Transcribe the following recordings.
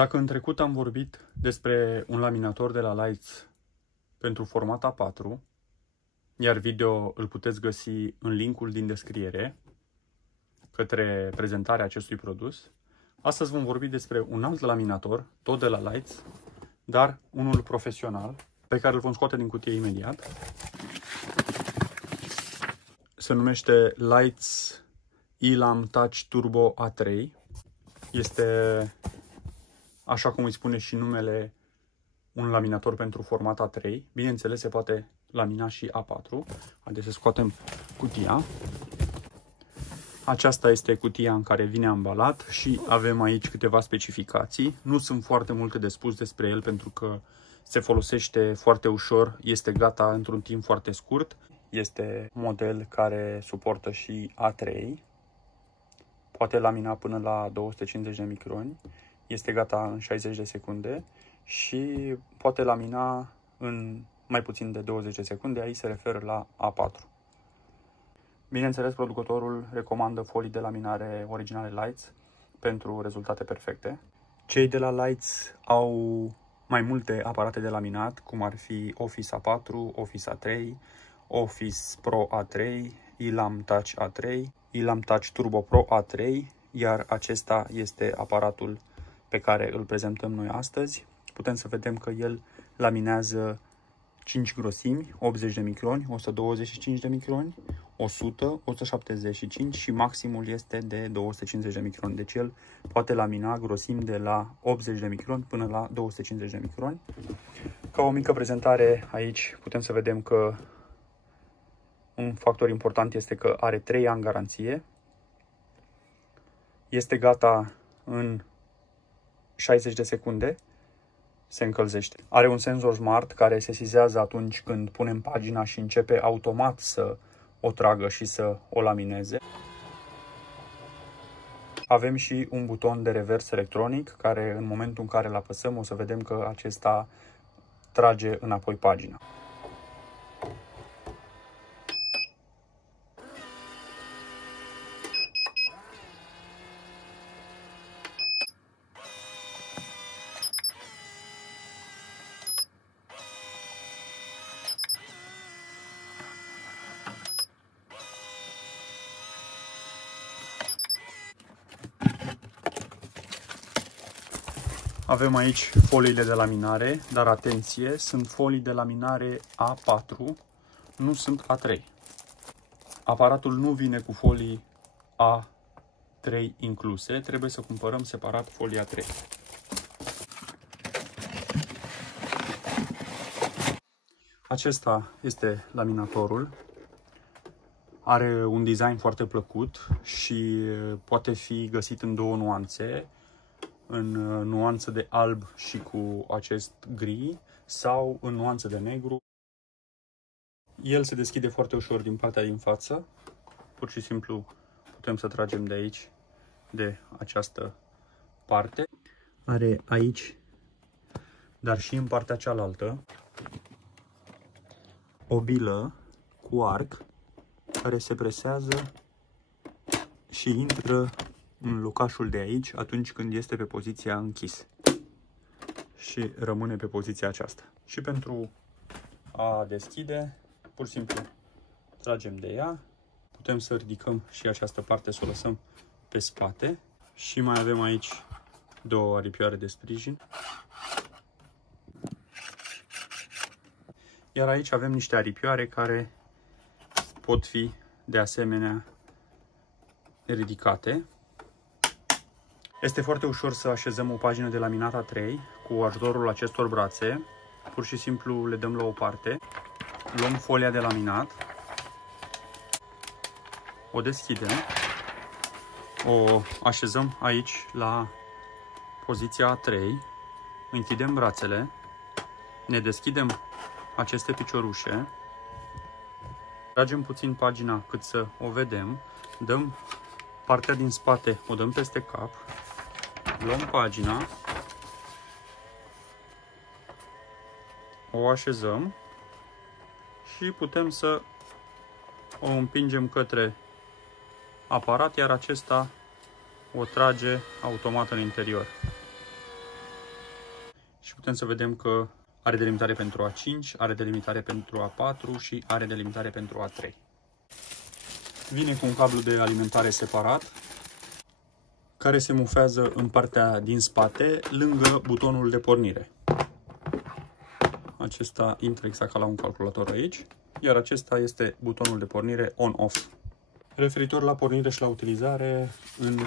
Dacă în trecut am vorbit despre un laminator de la Leitz pentru format A4, iar video îl puteți găsi în linkul din descriere către prezentarea acestui produs, astăzi vom vorbi despre un alt laminator, tot de la Leitz, dar unul profesional, pe care îl vom scoate din cutie imediat. Se numește Leitz Elam Touch Turbo A3. Este, așa cum îi spune și numele, un laminator pentru format A3. Bineînțeles, se poate lamina și A4. Haideți să scoatem cutia. Aceasta este cutia în care vine ambalat și avem aici câteva specificații. Nu sunt foarte multe de spus despre el pentru că se folosește foarte ușor, este gata într-un timp foarte scurt. Este un model care suportă și A3. Poate lamina până la 250 de microni. Este gata în 60 de secunde și poate lamina în mai puțin de 20 de secunde. Aici se referă la A4. Bineînțeles, producătorul recomandă folii de laminare originale Leitz pentru rezultate perfecte. Cei de la Leitz au mai multe aparate de laminat, cum ar fi Office A4, Office A3, Office Pro A3, Elam Touch A3, Elam Touch Turbo Pro A3, iar acesta este aparatul pe care îl prezentăm noi astăzi. Putem să vedem că el laminează 5 grosimi, 80 de microni, 125 de microni, 100, 175 și maximul este de 250 de microni. Deci el poate lamina grosimi de la 80 de microni până la 250 de microni. Ca o mică prezentare aici putem să vedem că un factor important este că are 3 ani garanție. Este gata în 60 de secunde. Se încălzește. Are un senzor smart care sesizează atunci când punem pagina și începe automat să o tragă și să o lamineze. Avem și un buton de revers electronic care, în momentul în care îl apăsăm, o să vedem că acesta trage înapoi pagina. Avem aici foliile de laminare, dar atenție, sunt folii de laminare A4, nu sunt A3. Aparatul nu vine cu folii A3 incluse, trebuie să cumpărăm separat folii A3. Acesta este laminatorul. Are un design foarte plăcut și poate fi găsit în două nuanțe. În nuanță de alb și cu acest gri sau în nuanță de negru. El se deschide foarte ușor din partea din față. Pur și simplu putem să tragem de aici, de această parte. Are aici, dar și în partea cealaltă, o bilă cu arc care se presează și intră în locașul de aici atunci când este pe poziția închis și rămâne pe poziția aceasta. Și pentru a deschide, pur și simplu tragem de ea, putem să ridicăm și această parte, să o lăsăm pe spate și mai avem aici două aripioare de sprijin. Iar aici avem niște aripioare care pot fi de asemenea ridicate. Este foarte ușor să așezăm o pagină de laminat A3 cu ajutorul acestor brațe. Pur și simplu le dăm la o parte, luăm folia de laminat, o deschidem, o așezăm aici la poziția A3, închidem brațele, ne deschidem aceste piciorușe, tragem puțin pagina cât să o vedem, dăm partea din spate, o dăm peste cap, luăm pagina, o așezăm și putem să o împingem către aparat, iar acesta o trage automat în interior. și putem să vedem că are delimitare pentru A5, are delimitare pentru A4 și are delimitare pentru A3. Vine cu un cablu de alimentare separat, care se mufează în partea din spate, lângă butonul de pornire. Acesta intră exact ca la un calculator aici, iar acesta este butonul de pornire on-off. Referitor la pornire și la utilizare, în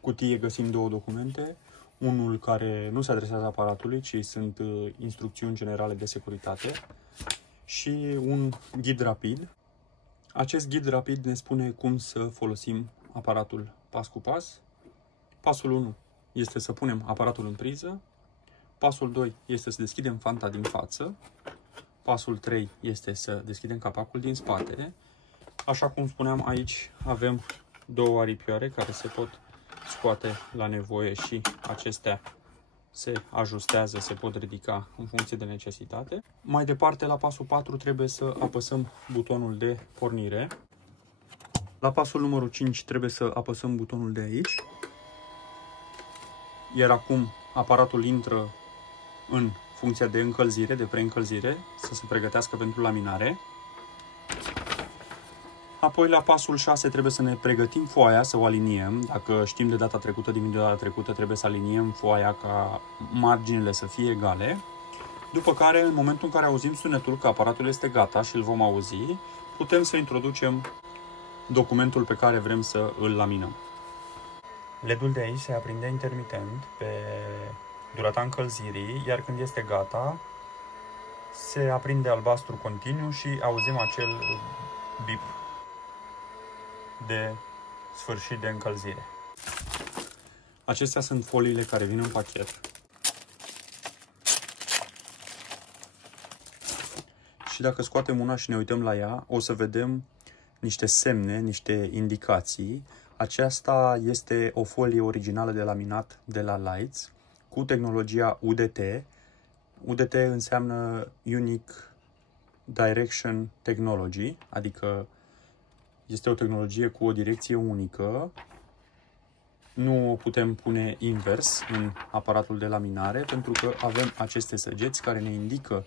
cutie găsim două documente. Unul care nu se adresează aparatului, ci sunt instrucțiuni generale de securitate, și un ghid rapid. Acest ghid rapid ne spune cum să folosim aparatul pas cu pas. Pasul 1 este să punem aparatul în priză. Pasul 2 este să deschidem fanta din față. Pasul 3 este să deschidem capacul din spate. Așa cum spuneam, aici avem două aripioare care se pot scoate la nevoie și acestea se ajustează, se pot ridica în funcție de necesitate. Mai departe, la pasul 4 trebuie să apăsăm butonul de pornire. La pasul numărul 5 trebuie să apăsăm butonul de aici. Iar acum aparatul intră în funcția de încălzire, de preîncălzire, să se pregătească pentru laminare. Apoi la pasul 6 trebuie să ne pregătim foaia, să o aliniem. Dacă știm de data trecută, din video data trecută, trebuie să aliniem foaia ca marginile să fie egale. După care, în momentul în care auzim sunetul că aparatul este gata și îl vom auzi, putem să introducem documentul pe care vrem să îl laminăm. LED-ul de aici se aprinde intermitent pe durata încălzirii, iar când este gata, se aprinde albastru continuu și auzim acel bip de sfârșit de încălzire. Acestea sunt foliile care vin în pachet. Și dacă scoatem una și ne uităm la ea, o să vedem niște semne, niște indicații. Aceasta este o folie originală de laminat de la Leitz cu tehnologia UDT. UDT înseamnă Unique Direction Technology, adică este o tehnologie cu o direcție unică. Nu o putem pune invers în aparatul de laminare pentru că avem aceste săgeți care ne indică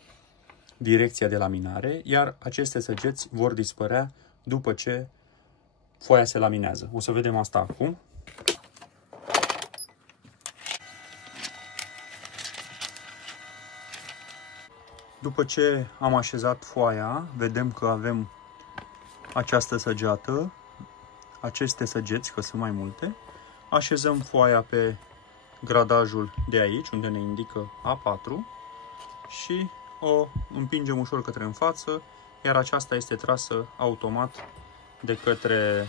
direcția de laminare, iar aceste săgeți vor dispărea după ce foaia se laminează. O să vedem asta acum. După ce am așezat foaia, vedem că avem această săgeată, aceste săgeți, că sunt mai multe. Așezăm foaia pe gradajul de aici, unde ne indică A4 și o împingem ușor către în față, iar aceasta este trasă automat de către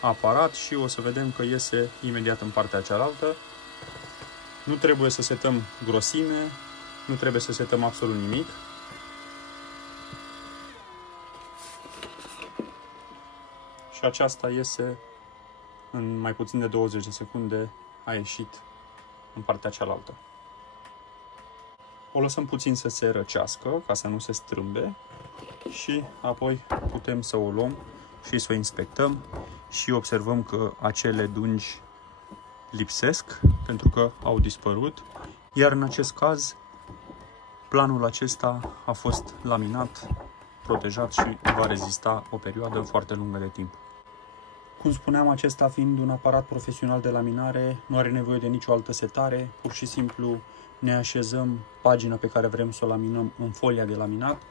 aparat și o să vedem că iese imediat în partea cealaltă. Nu trebuie să setăm grosime, nu trebuie să setăm absolut nimic. Și aceasta iese în mai puțin de 20 de secunde, a ieșit în partea cealaltă. O lăsăm puțin să se răcească, ca să nu se strâmbe, și apoi putem să o luăm și să o inspectăm și observăm că acele dungi lipsesc pentru că au dispărut, iar în acest caz planul acesta a fost laminat, protejat și va rezista o perioadă foarte lungă de timp. Cum spuneam, acesta fiind un aparat profesional de laminare, nu are nevoie de nicio altă setare, pur și simplu ne așezăm pagina pe care vrem să o laminăm în folia de laminat,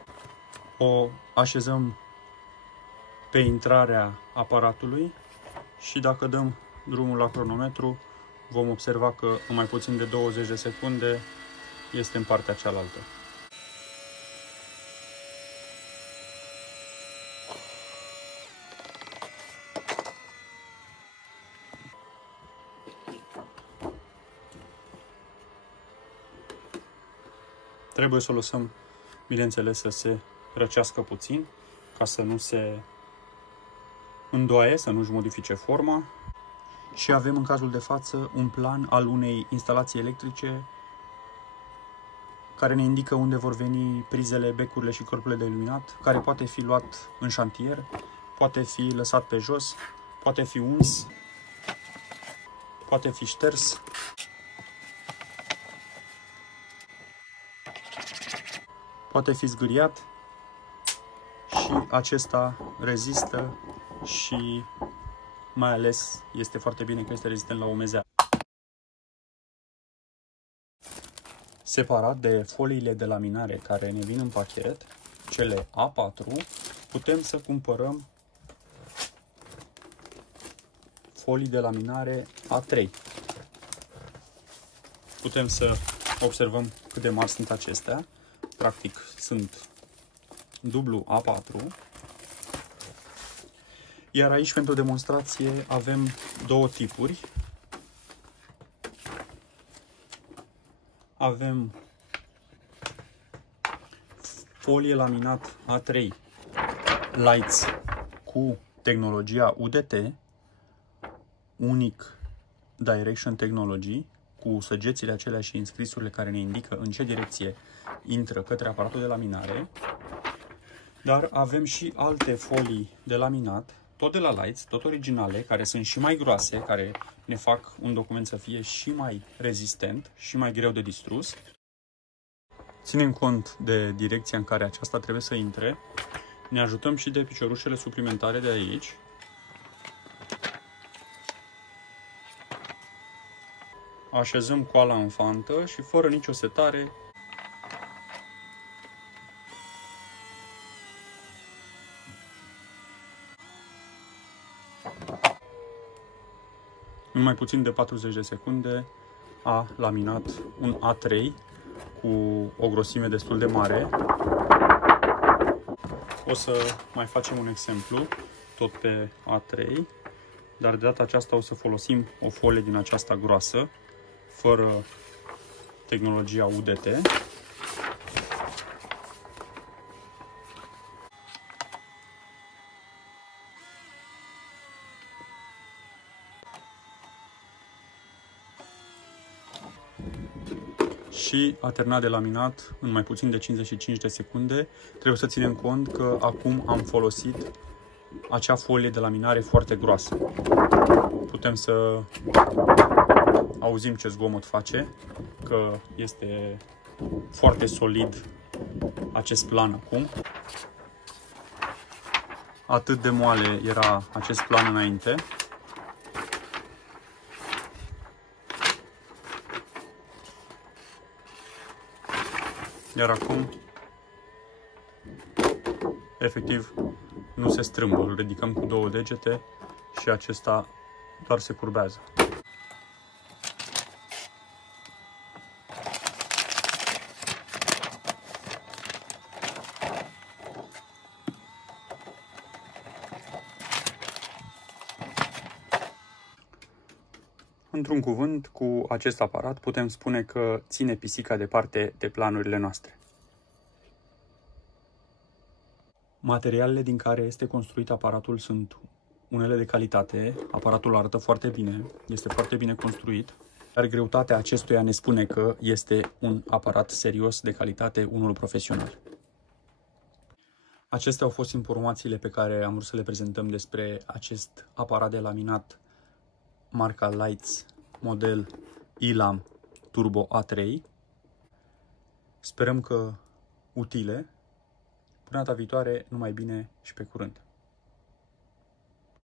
o așezăm pe intrarea aparatului și dacă dăm drumul la cronometru, vom observa că în mai puțin de 20 de secunde este în partea cealaltă. Trebuie să o lăsăm, bineînțeles, să se răcească puțin, ca să nu se îndoaie, să nu-și modifice forma. Și avem în cazul de față un plan al unei instalații electrice care ne indică unde vor veni prizele, becurile și corpurile de iluminat, care poate fi luat în șantier, poate fi lăsat pe jos, poate fi uns, poate fi șters. poate fi zgâriat și acesta rezistă și mai ales este foarte bine că este rezistent la umezeală. Separat de foliile de laminare care ne vin în pachet, cele A4, putem să cumpărăm folii de laminare A3. Putem să observăm cât de mari sunt acestea. Practic sunt dublu A4. Iar aici, pentru demonstrație, avem două tipuri. Avem folie laminat A3 Lights cu tehnologia UDT, Unique Direction Technology, cu săgețile acelea și înscrisurile care ne indică în ce direcție intră către aparatul de laminare. Dar avem și alte folii de laminat, tot de la Lights, tot originale, care sunt și mai groase, care ne fac un document să fie și mai rezistent și mai greu de distrus. Ținem cont de direcția în care aceasta trebuie să intre. Ne ajutăm și de piciorușele suplimentare de aici. Așezăm coala în fantă și fără nicio setare în mai puțin de 40 de secunde a laminat un A3 cu o grosime destul de mare. O să mai facem un exemplu tot pe A3, dar de data aceasta o să folosim o folie din aceasta groasă, fără tehnologia UDT. Și a terminat de laminat în mai puțin de 55 de secunde. Trebuie să ținem cont că acum am folosit acea folie de laminare foarte groasă. Putem să auzim ce zgomot face, că este foarte solid acest plan acum. Atât de moale era acest plan înainte. Iar acum, efectiv, nu se strâmbă. Îl ridicăm cu două degete și acesta doar se curbează. Într-un cuvânt, cu acest aparat putem spune că ține pisica departe de planurile noastre. Materialele din care este construit aparatul sunt unele de calitate, aparatul arată foarte bine, este foarte bine construit, iar greutatea acestuia ne spune că este un aparat serios, de calitate, unul profesional. Acestea au fost informațiile pe care am vrut să le prezentăm despre acest aparat de laminat marca Lights, model Elam Turbo A3. Sperăm că utile. Până data viitoare, numai bine și pe curând!